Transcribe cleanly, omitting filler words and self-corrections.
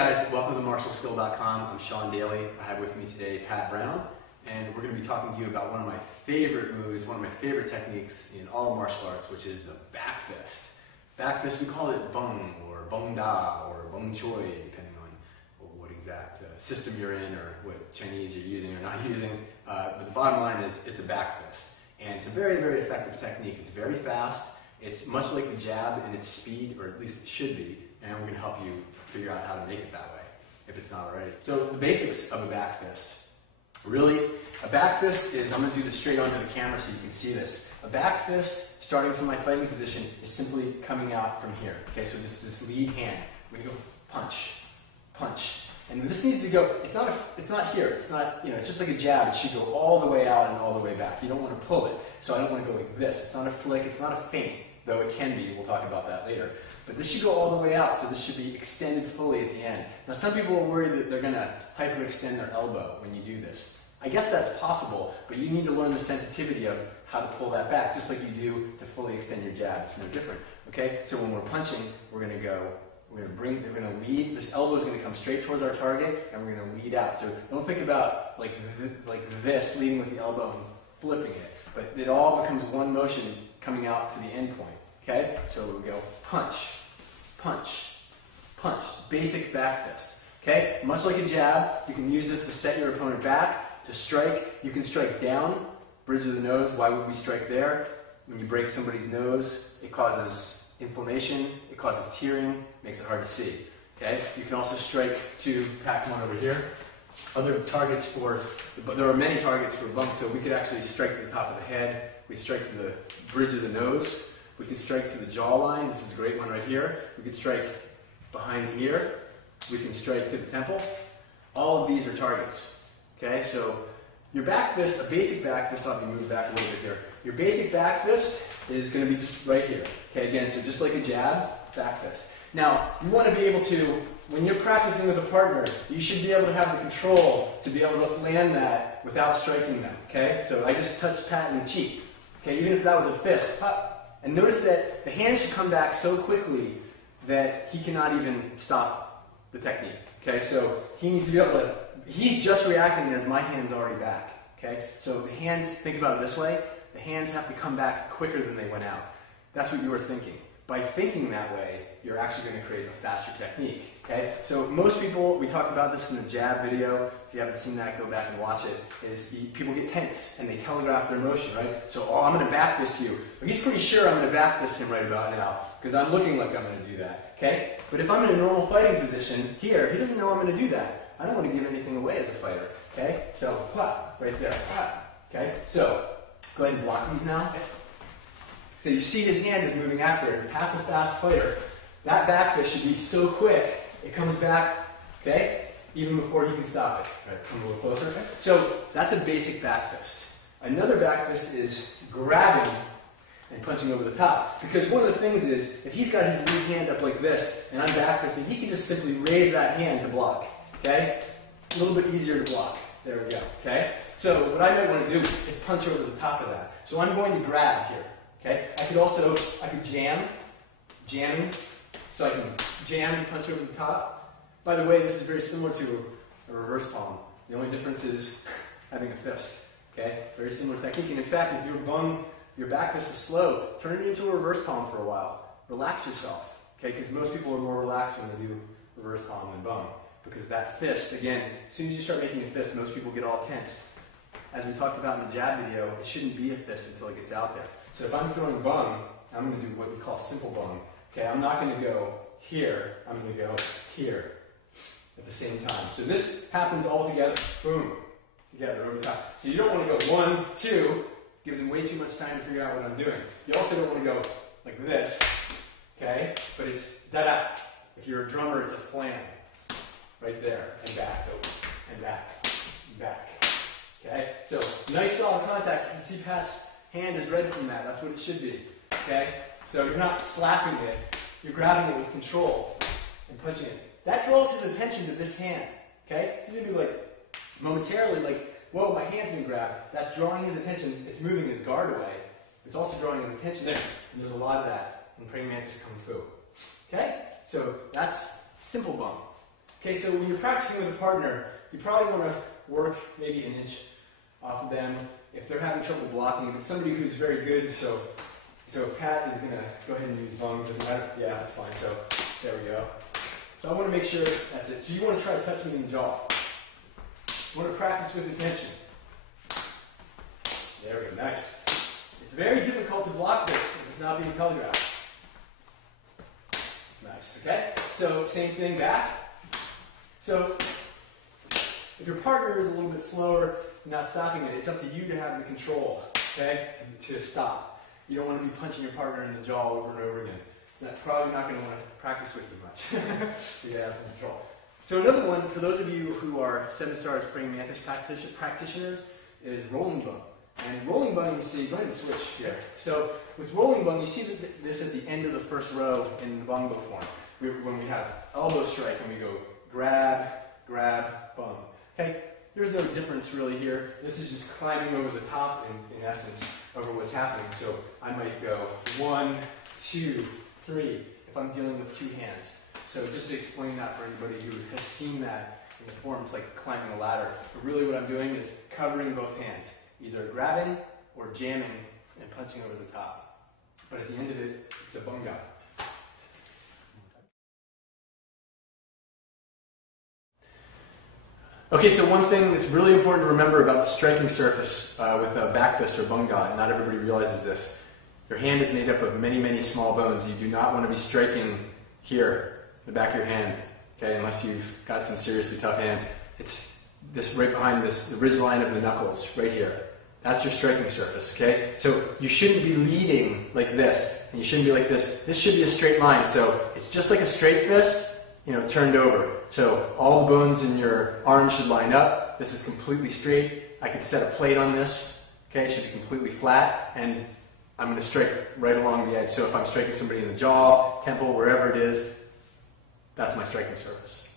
guys, welcome to martialskill.com. I'm Sean Daly. I have with me today Pat Brown, and we're going to be talking to you about one of my favorite moves, one of my favorite techniques in all martial arts, which is the back fist. Back fist, we call it Bung, or Bung Da, or Bung Choi, depending on what exact system you're in, or what Chinese you're using or not using. But the bottom line is, it's a back fist. And it's a very, very effective technique. It's very fast. It's much like the jab in its speed, or at least it should be, and we're going to help you figure out how to make it that way, if it's not already. So the basics of a back fist. Really, a back fist is, I'm going to do this straight onto the camera so you can see this. A back fist, starting from my fighting position, is simply coming out from here. Okay, so this lead hand. We're going to go punch, punch. And this needs to go, it's not here, it's not, it's just like a jab. It should go all the way out and all the way back. You don't want to pull it. So I don't want to go like this. It's not a flick, it's not a feint, though it can be. We'll talk about that later. But this should go all the way out, so this should be extended fully at the end. Now some people are worried that they're going to hyperextend their elbow when you do this. I guess that's possible, but you need to learn the sensitivity of how to pull that back, just like you do to fully extend your jab. It's no different. Okay? So when we're punching, we're going to lead, this elbow is going to come straight towards our target, and we're going to lead out. So don't think about like this, leading with the elbow and flipping it, but it all becomes one motion coming out to the end point. Okay? So we go punch, punch, punch. Basic back fist. Okay? Much like a jab, you can use this to set your opponent back, to strike. You can strike down, bridge of the nose. Why would we strike there? When you break somebody's nose, it causes inflammation, it causes tearing, makes it hard to see. Okay? You can also strike to pack one over here. Other targets there are many targets for Bung, so we could actually strike to the top of the head, we strike to the bridge of the nose, we could strike to the jawline. This is a great one right here. We could strike behind the ear, we can strike to the temple. All of these are targets. Okay? So your back fist, a basic back fist, I'll be moved back a little bit here. Your basic back fist is going to be just right here. Okay, again, so just like a jab, back fist. Now, you want to be able to, when you're practicing with a partner, you should be able to have the control to be able to land that without striking them. Okay, so I just touched Pat in the cheek. Okay, even if that was a fist. And notice that the hand should come back so quickly that he cannot even stop the technique. Okay, so he needs to be able to, he's just reacting as my hand's already back. Okay, so the hands, think about it this way, the hands have to come back quicker than they went out. That's what you were thinking. By thinking that way, you're actually going to create a faster technique. Okay? So most people, we talked about this in the jab video. If you haven't seen that, go back and watch it. People get tense and they telegraph their motion, right? So, I'm going to back fist you. But he's pretty sure I'm going to back fist him right about now because I'm looking like I'm going to do that. Okay? But if I'm in a normal fighting position here, he doesn't know I'm going to do that. I don't want to give anything away as a fighter. Okay? So, right there. Okay? So, go ahead and block these now. So you see his hand is moving after it. Pat's a fast fighter. That back fist should be so quick, it comes back, okay, even before he can stop it. All right, come a little closer. Okay. So that's a basic back fist. Another back fist is grabbing and punching over the top. Because one of the things is, if he's got his lead hand up like this, and I'm back fisting, he can just simply raise that hand to block. Okay? A little bit easier to block. There we go. Okay? So what I might want to do is punch over the top of that. So I'm going to grab here. Okay? I could jam, so I can jam and punch over the top. By the way, this is very similar to a reverse palm. The only difference is having a fist. Okay? Very similar technique. And in fact, if your back fist is slow, turn it into a reverse palm for a while. Relax yourself. Okay? Because most people are more relaxed when they do reverse palm than Bung. Because that fist, again, as soon as you start making a fist, most people get all tense. As we talked about in the jab video, it shouldn't be a fist until it gets out there. So if I'm throwing Bung, I'm going to do what we call simple Bung. Okay, I'm not going to go here, I'm going to go here at the same time. So this happens all together, boom, together over the top. So you don't want to go 1, 2, gives him way too much time to figure out what I'm doing. You also don't want to go like this, okay, but it's da-da. If you're a drummer, it's a flam, right there, and back, so, and back, and back. Okay, so nice solid contact. You can see Pat's hand is ready from that. That's what it should be. Okay, so you're not slapping it. You're grabbing it with control and punching it. That draws his attention to this hand. Okay, he's gonna be like momentarily like, whoa, my hand's been grabbed. That's drawing his attention. It's moving his guard away. It's also drawing his attention there. And there's a lot of that in praying mantis kung fu. Okay, so that's simple Bung. Okay, so when you're practicing with a partner, you probably want to work maybe an inch off of them. If they're having trouble blocking, if it's somebody who's very good, so Pat is going to go ahead and use Bung, doesn't matter, yeah, that's fine, so there we go. So I want to make sure that's it. So you want to try to touch me in the jaw. You want to practice with attention. There we go, nice. It's very difficult to block this if it's not being telegraphed. Nice, okay? So same thing back. So if your partner is a little bit slower, not stopping it, it's up to you to have the control, okay, to stop. You don't want to be punching your partner in the jaw over and over again. You're probably not going to want to practice with you much. So you have some control. So another one, for those of you who are 7-star praying mantis practitioners, is rolling bung. And rolling bung, you see, go ahead and switch here. So with rolling bung, you see this at the end of the first row in the bongo form. When we have elbow strike and we go grab, grab, bung. Okay? There's no difference really here. This is just climbing over the top, in essence, over what's happening. So I might go 1, 2, 3, if I'm dealing with 2 hands. So just to explain that for anybody who has seen that in the form, it's like climbing a ladder. But really what I'm doing is covering both hands, either grabbing or jamming and punching over the top. But at the end of it, it's a bunga. Okay, so one thing that's really important to remember about the striking surface with a backfist or bunga, and not everybody realizes this, your hand is made up of many, many small bones. You do not want to be striking here, the back of your hand, okay, unless you've got some seriously tough hands. It's this right behind this, the ridge line of the knuckles, right here. That's your striking surface, okay? So you shouldn't be leading like this, and you shouldn't be like this. This should be a straight line, so it's just like a straight fist, you know, turned over. So all the bones in your arm should line up. This is completely straight. I could set a plate on this, okay? It should be completely flat, and I'm going to strike right along the edge. So if I'm striking somebody in the jaw, temple, wherever it is, that's my striking surface.